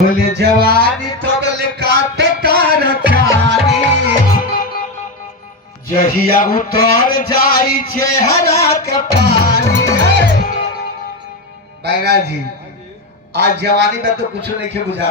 बोले जवानी तो बोले काटता रखानी जहिया उतर जाई चेहरा के पानी। बैरा जी आज जवानी में तो कुछ नहीं के बुझा,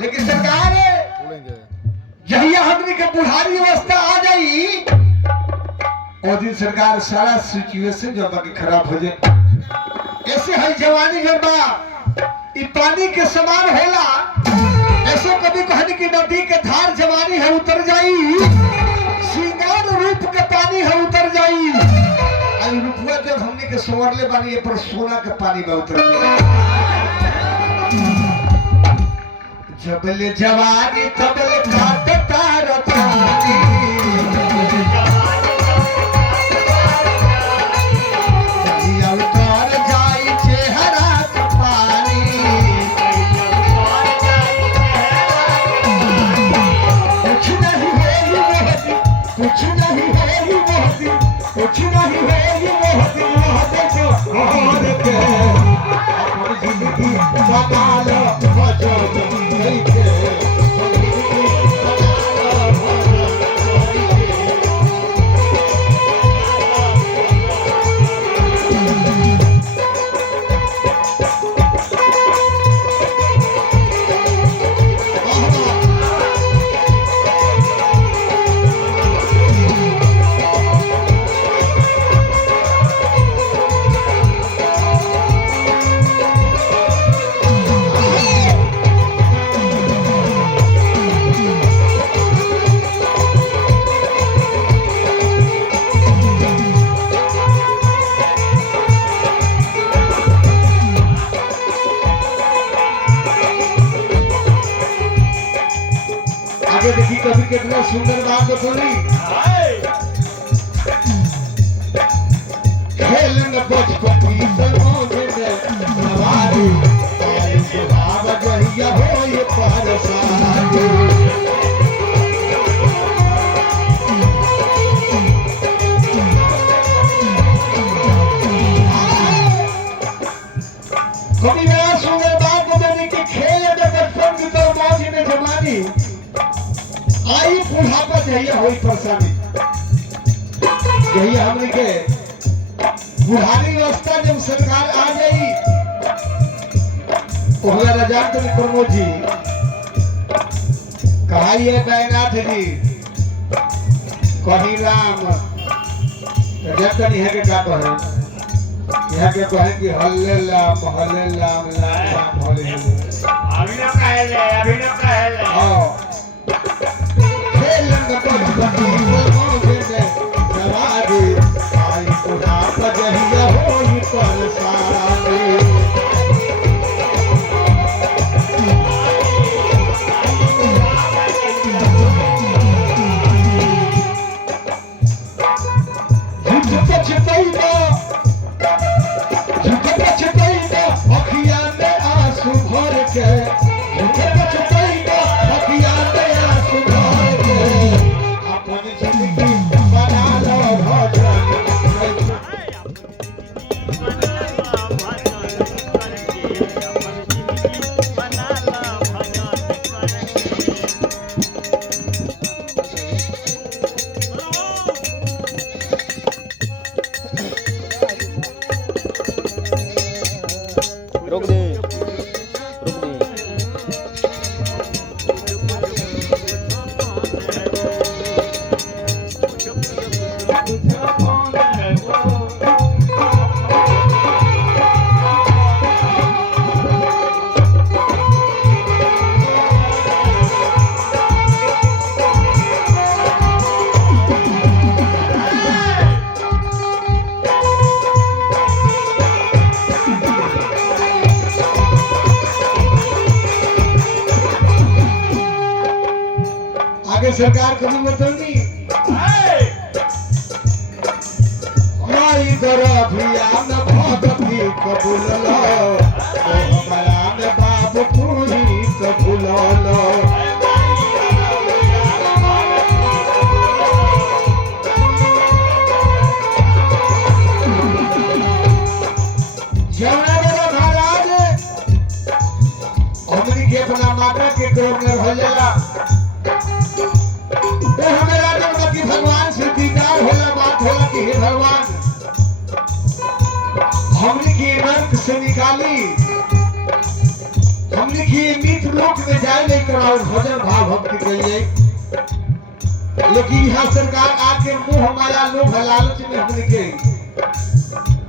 लेकिन सरकार जहिया हमने के बुढ़ारी अवस्था आ जाई और दिन सरकार सारा सिचुएशन जो बाकी खराब हो जाए। ऐसे है जवानी जब पानी के समान होला, ऐसो कभी कहने की नदी के धार जवानी है उतर जाई, श्रृंगार रूप के पानी है उतर जाई। अरे रुपया जब हमने के संवरले बानी ये पर सोना के पानी में उतर जाई। जबले जवानी तबले काटता रतानी देखी कभी कितना सुंदर बात बोली। खेलन बचपन की सनों में हमारी भाव जहिया हो ये परसाद। कभी बड़ा सुंदर बात बोली कि खेल में बचपन की तो मौज में जवानी आई बुढ़ापा जहिया हो परेशानी। यही हमने के बुढ़ारी व्यवस्था जब सरकार आ गई रजाक प्रमोद जी कहा ये बैनाथ जी कही राम जब नहीं है के क्या कहे यहाँ के कहे कि हल्ले लाम लाम हल्ले अभी ना कहले हाँ सरकार कभी बताऊंगी अभियान भगती कबूल लो हमारा बाप पूरी कबूल लो। जमुना महाराज हमने हमने के अपना माता के कोख में हो जाला तो हमें राजन की भगवान से दीदार होला बात होला कि हे भगवान हमने की नरक से निकाली हमने की मीत लोक में जाए नहीं करा और भजन भाव भक्ति करिए लेकिन यहाँ सरकार आके मुंह माया लोभ लालच में हमने के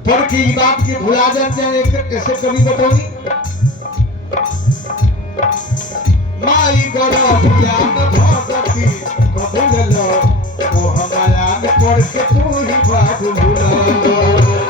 पर की बात के भुला जाए कैसे कभी बताओगी माई गड़ा ज्ञान भगति कबूल लो वो हमारा में पढ़ के तू ही बाबू भूलो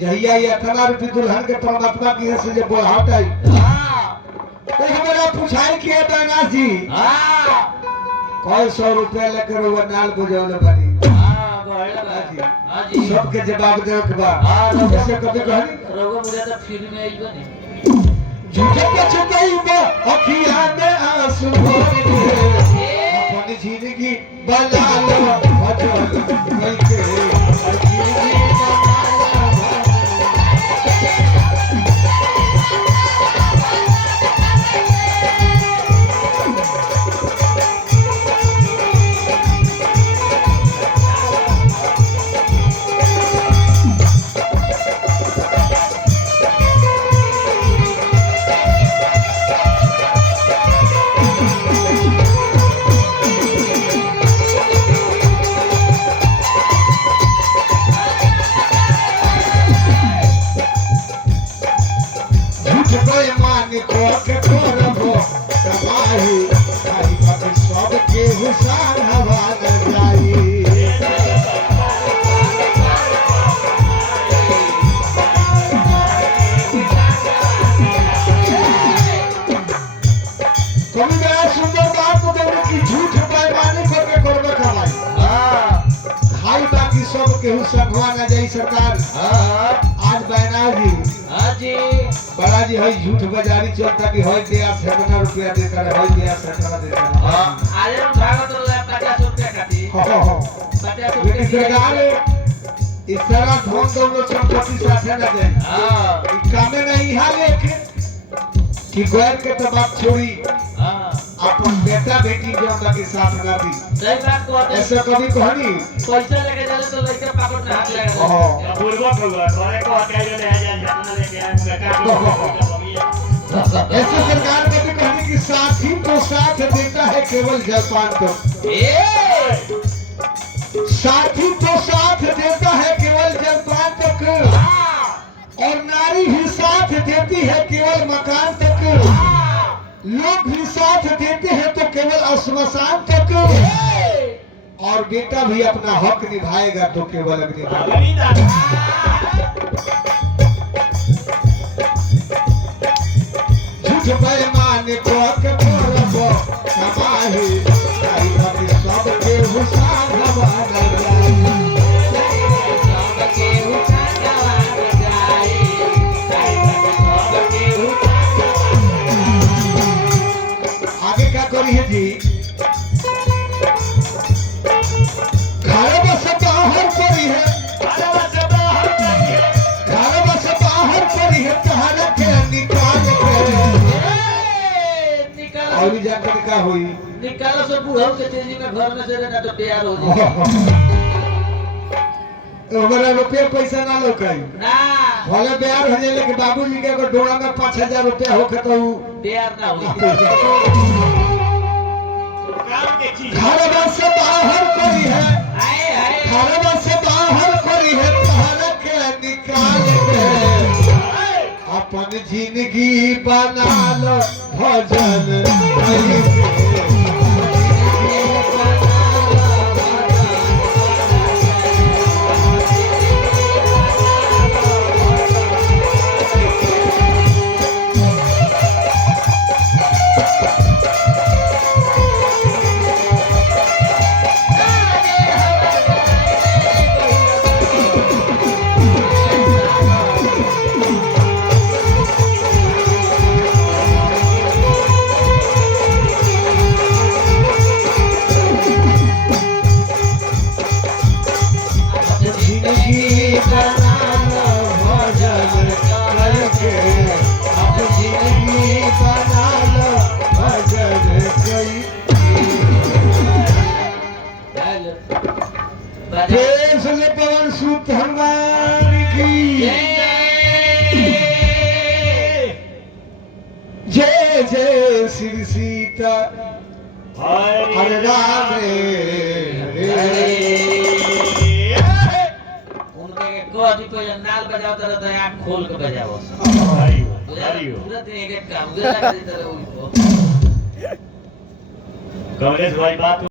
जहिया ये 18 रुपये दुल्हन के परमात्मा की है से जब बढ़ाट आई तो हमारा पूछाई किया दाना जी कौन 100 रुपया लेकर वो नाल बुझौले बनी सबके जवाब दे के बाद जैसे कभी कहनी रोगो मुझे तो फ्री में आई बनी झूठे के छुटाई में अखियां में आंसू भर के अपनी जिंदगी बना लो भजन मिलके जिंदगी सरकार आज बैना जी बड़ा जी है झूठ बाजारी चलता कि होय दिया 70 रुपया देता है होय दिया 70 देता है अरे भागत लो 50 रुपया काटी 50 रुपया सरकार इस तरह धन दौलत संपत्ति साथे न दे ई कामे नहीं हाल एक कि गैर के तो बात छोड़ी अपन बेटा बेटी जो के साथ ना दी सही बात को ऐसा कभी कहनी पैसा लेके जाले तो लड़का पकड़ में हाथ लगा पूर्वक होगा तोरे को हटाइयो ले जा जातना लेके ऐसे सरकार ने भी कहनी कि साथी को साथ देता है केवल जलपान को साथी तो साथ देता है केवल जलपान तक और नारी भी साथ देती है केवल मकान तक लोग भी साथ देते हैं तो केवल श्मशान तक और बेटा भी अपना हक निभाएगा तो केवल अग्नि झूठ बेईमान को करबो समाही आई बाकी सब के हुसान भवाना करी है जी घर बस बाहर पड़ी है तहरा के निकाल और जाकर क्या हुई निकालो सब बूढ़ों के तेजी में घर में से रहना तो तैयार हो जाए हमारा रुपया पैसा ना लोकाई ना भले ब्याह हो जाए लेकिन बाबूजी के अगर डोरा में 5000 रुपया होके तो तैयार ना हो घर से बाहर कोई है घर से बाहर कोई है तहरा के निकाल के अपन जिंदगी बना लो भजन की जय जय श्री सीता हरे राम उनके को अभी कोई नाल बजाओ तो आँख खोल के बजाओ पूरा दिन एक काम कमलेश भाई बात